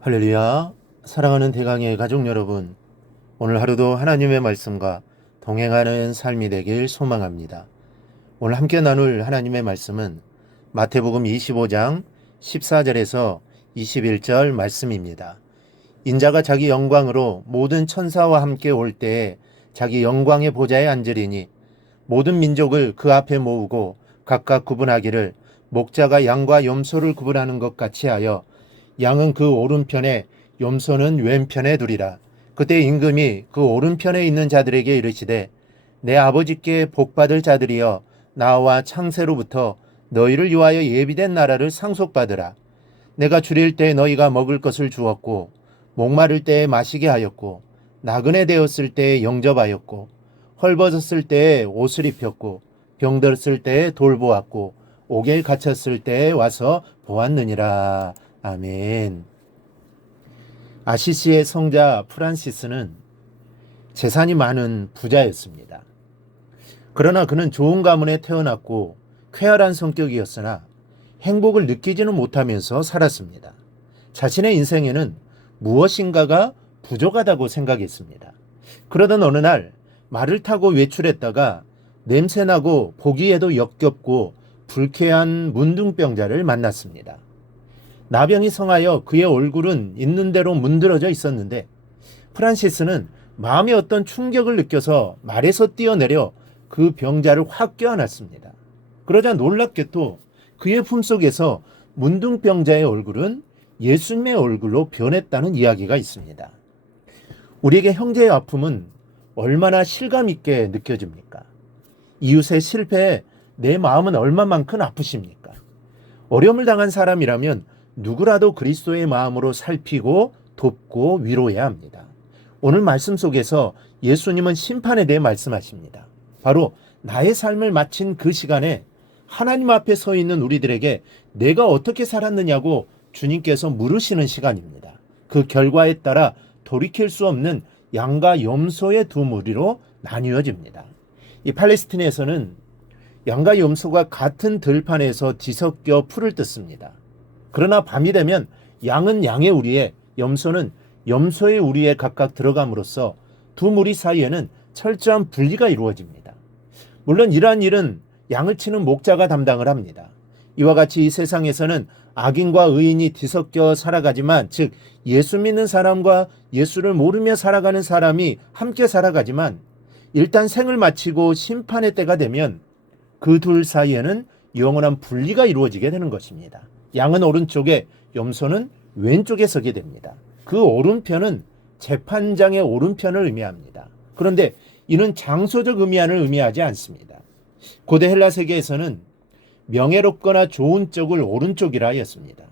할렐루야. 사랑하는 대강의 가족 여러분, 오늘 하루도 하나님의 말씀과 동행하는 삶이 되길 소망합니다. 오늘 함께 나눌 하나님의 말씀은 마태복음 25장 14절에서 21절 말씀입니다. 인자가 자기 영광으로 모든 천사와 함께 올 때에 자기 영광의 보좌에 앉으리니 모든 민족을 그 앞에 모으고 각각 구분하기를 목자가 양과 염소를 구분하는 것 같이 하여 양은 그 오른편에 염소는 왼편에 두리라. 그때 임금이 그 오른편에 있는 자들에게 이르시되 내 아버지께 복받을 자들이여 나와 창세로부터 너희를 위하여 예비된 나라를 상속받으라. 내가 줄일 때 너희가 먹을 것을 주었고 목마를 때에 마시게 하였고 나그네 되었을 때에 영접하였고 헐벗었을 때에 옷을 입혔고 병들었을 때에 돌보았고 옥에 갇혔을 때에 와서 보았느니라. 아멘. 아시시의 성자 프란시스는 재산이 많은 부자였습니다. 그러나 그는 좋은 가문에 태어났고 쾌활한 성격이었으나 행복을 느끼지는 못하면서 살았습니다. 자신의 인생에는 무엇인가가 부족하다고 생각했습니다. 그러던 어느 날 말을 타고 외출했다가 냄새나고 보기에도 역겹고 불쾌한 문둥병자를 만났습니다. 나병이 성하여 그의 얼굴은 있는 대로 문드러져 있었는데 프란시스는 마음에 어떤 충격을 느껴서 말에서 뛰어내려 그 병자를 확 껴안았습니다. 그러자 놀랍게도 그의 품속에서 문둥병자의 얼굴은 예수님의 얼굴로 변했다는 이야기가 있습니다. 우리에게 형제의 아픔은 얼마나 실감 있게 느껴집니까? 이웃의 실패에 내 마음은 얼마만큼 아프십니까? 어려움을 당한 사람이라면 누구라도 그리스도의 마음으로 살피고 돕고 위로해야 합니다. 오늘 말씀 속에서 예수님은 심판에 대해 말씀하십니다. 바로 나의 삶을 마친 그 시간에 하나님 앞에 서 있는 우리들에게 내가 어떻게 살았느냐고 주님께서 물으시는 시간입니다. 그 결과에 따라 돌이킬 수 없는 양과 염소의 두 무리로 나뉘어집니다. 이 팔레스틴에서는 양과 염소가 같은 들판에서 뒤섞여 풀을 뜯습니다. 그러나 밤이 되면 양은 양의 우리에 염소는 염소의 우리에 각각 들어감으로써 두 무리 사이에는 철저한 분리가 이루어집니다. 물론 이러한 일은 양을 치는 목자가 담당을 합니다. 이와 같이 이 세상에서는 악인과 의인이 뒤섞여 살아가지만, 즉 예수 믿는 사람과 예수를 모르며 살아가는 사람이 함께 살아가지만 일단 생을 마치고 심판의 때가 되면 그 둘 사이에는 영원한 분리가 이루어지게 되는 것입니다. 양은 오른쪽에, 염소는 왼쪽에 서게 됩니다. 그 오른편은 재판장의 오른편을 의미합니다. 그런데 이는 장소적 의미안을 의미하지 않습니다. 고대 헬라 세계에서는 명예롭거나 좋은 쪽을 오른쪽이라 하였습니다.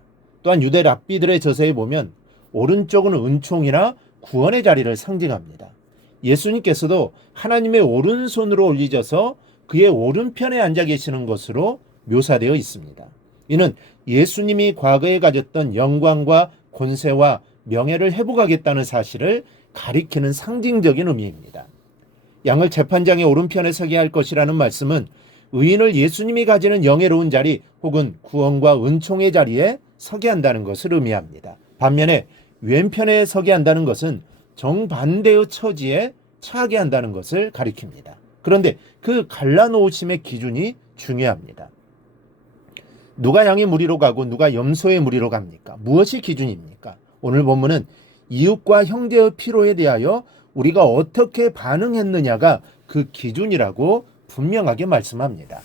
또한 유대 랍비들의 저서에 보면 오른쪽은 은총이나 구원의 자리를 상징합니다. 예수님께서도 하나님의 오른손으로 올리셔서 그의 오른편에 앉아 계시는 것으로 묘사되어 있습니다. 이는 예수님이 과거에 가졌던 영광과 권세와 명예를 회복하겠다는 사실을 가리키는 상징적인 의미입니다. 양을 재판장의 오른편에 서게 할 것이라는 말씀은 의인을 예수님이 가지는 영예로운 자리 혹은 구원과 은총의 자리에 서게 한다는 것을 의미합니다. 반면에 왼편에 서게 한다는 것은 정반대의 처지에 처하게 한다는 것을 가리킵니다. 그런데 그 갈라놓으심의 기준이 중요합니다. 누가 양의 무리로 가고 누가 염소의 무리로 갑니까? 무엇이 기준입니까? 오늘 본문은 이웃과 형제의 필요에 대하여 우리가 어떻게 반응했느냐가 그 기준이라고 분명하게 말씀합니다.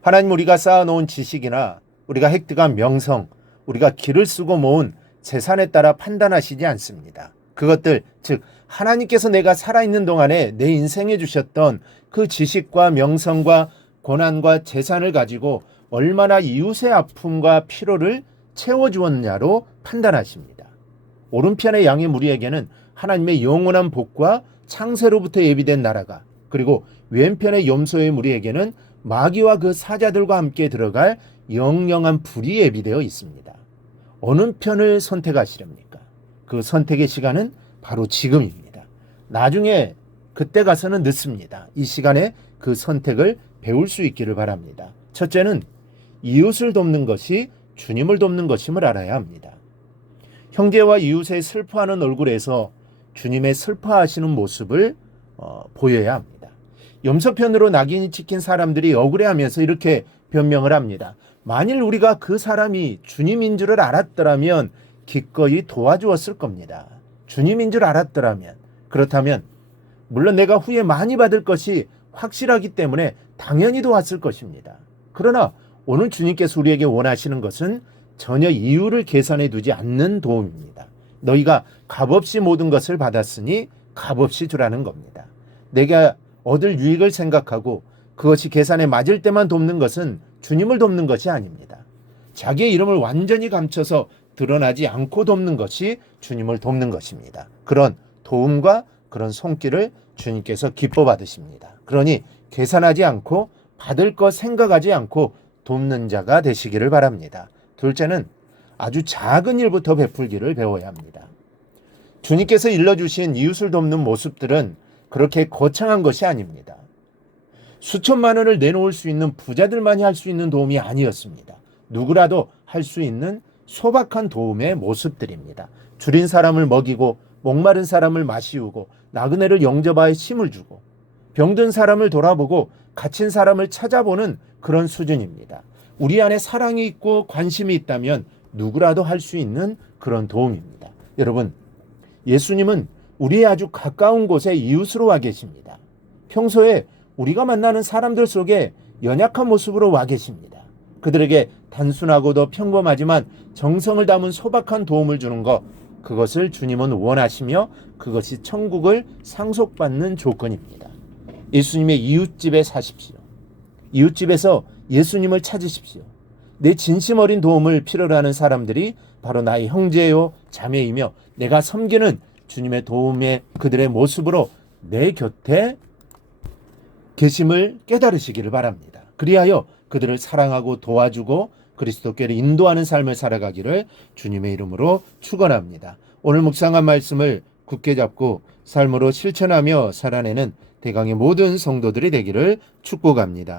하나님 우리가 쌓아놓은 지식이나 우리가 획득한 명성, 우리가 길을 쓰고 모은 재산에 따라 판단하시지 않습니다. 그것들, 즉 하나님께서 내가 살아있는 동안에 내 인생에 주셨던 그 지식과 명성과 고난과 재산을 가지고 얼마나 이웃의 아픔과 필요를 채워주었느냐로 판단하십니다. 오른편의 양의 무리에게는 하나님의 영원한 복과 창세로부터 예비된 나라가, 그리고 왼편의 염소의 무리에게는 마귀와 그 사자들과 함께 들어갈 영영한 불이 예비되어 있습니다. 어느 편을 선택하시렵니까? 그 선택의 시간은 바로 지금입니다. 나중에 그때 가서는 늦습니다. 이 시간에 그 선택을 배울 수 있기를 바랍니다. 첫째는 이웃을 돕는 것이 주님을 돕는 것임을 알아야 합니다. 형제와 이웃의 슬퍼하는 얼굴에서 주님의 슬퍼하시는 모습을 보여야 합니다. 염소편으로 낙인이 찍힌 사람들이 억울해하면서 이렇게 변명을 합니다. 만일 우리가 그 사람이 주님인 줄을 알았더라면 기꺼이 도와주었을 겁니다. 주님인 줄 알았더라면. 그렇다면 물론 내가 후에 많이 받을 것이 확실하기 때문에 당연히 도왔을 것입니다. 그러나 오늘 주님께서 우리에게 원하시는 것은 전혀 이유를 계산해 두지 않는 도움입니다. 너희가 값없이 모든 것을 받았으니 값없이 주라는 겁니다. 내가 얻을 유익을 생각하고 그것이 계산에 맞을 때만 돕는 것은 주님을 돕는 것이 아닙니다. 자기의 이름을 완전히 감춰서 드러나지 않고 돕는 것이 주님을 돕는 것입니다. 그런 도움과 그런 손길을 주님께서 기뻐 받으십니다. 그러니 계산하지 않고 받을 것 생각하지 않고 돕는 자가 되시기를 바랍니다. 둘째는 아주 작은 일부터 베풀기를 배워야 합니다. 주님께서 일러주신 이웃을 돕는 모습들은 그렇게 거창한 것이 아닙니다. 수천만 원을 내놓을 수 있는 부자들만이 할 수 있는 도움이 아니었습니다. 누구라도 할 수 있는 소박한 도움의 모습들입니다. 줄인 사람을 먹이고 목마른 사람을 마시우고 나그네를 영접하여 힘을 주고 병든 사람을 돌아보고 갇힌 사람을 찾아보는 그런 수준입니다. 우리 안에 사랑이 있고 관심이 있다면 누구라도 할 수 있는 그런 도움입니다. 여러분, 예수님은 우리의 아주 가까운 곳에 이웃으로 와 계십니다. 평소에 우리가 만나는 사람들 속에 연약한 모습으로 와 계십니다. 그들에게 단순하고도 평범하지만 정성을 담은 소박한 도움을 주는 것, 그것을 주님은 원하시며 그것이 천국을 상속받는 조건입니다. 예수님의 이웃집에 사십시오. 이웃집에서 예수님을 찾으십시오. 내 진심 어린 도움을 필요로 하는 사람들이 바로 나의 형제요 자매이며 내가 섬기는 주님의 도움의 그들의 모습으로 내 곁에 계심을 깨달으시기를 바랍니다. 그리하여 그들을 사랑하고 도와주고 그리스도께로 인도하는 삶을 살아가기를 주님의 이름으로 축원합니다. 오늘 묵상한 말씀을 굳게 잡고 삶으로 실천하며 살아내는 대강의 모든 성도들이 되기를 축복합니다.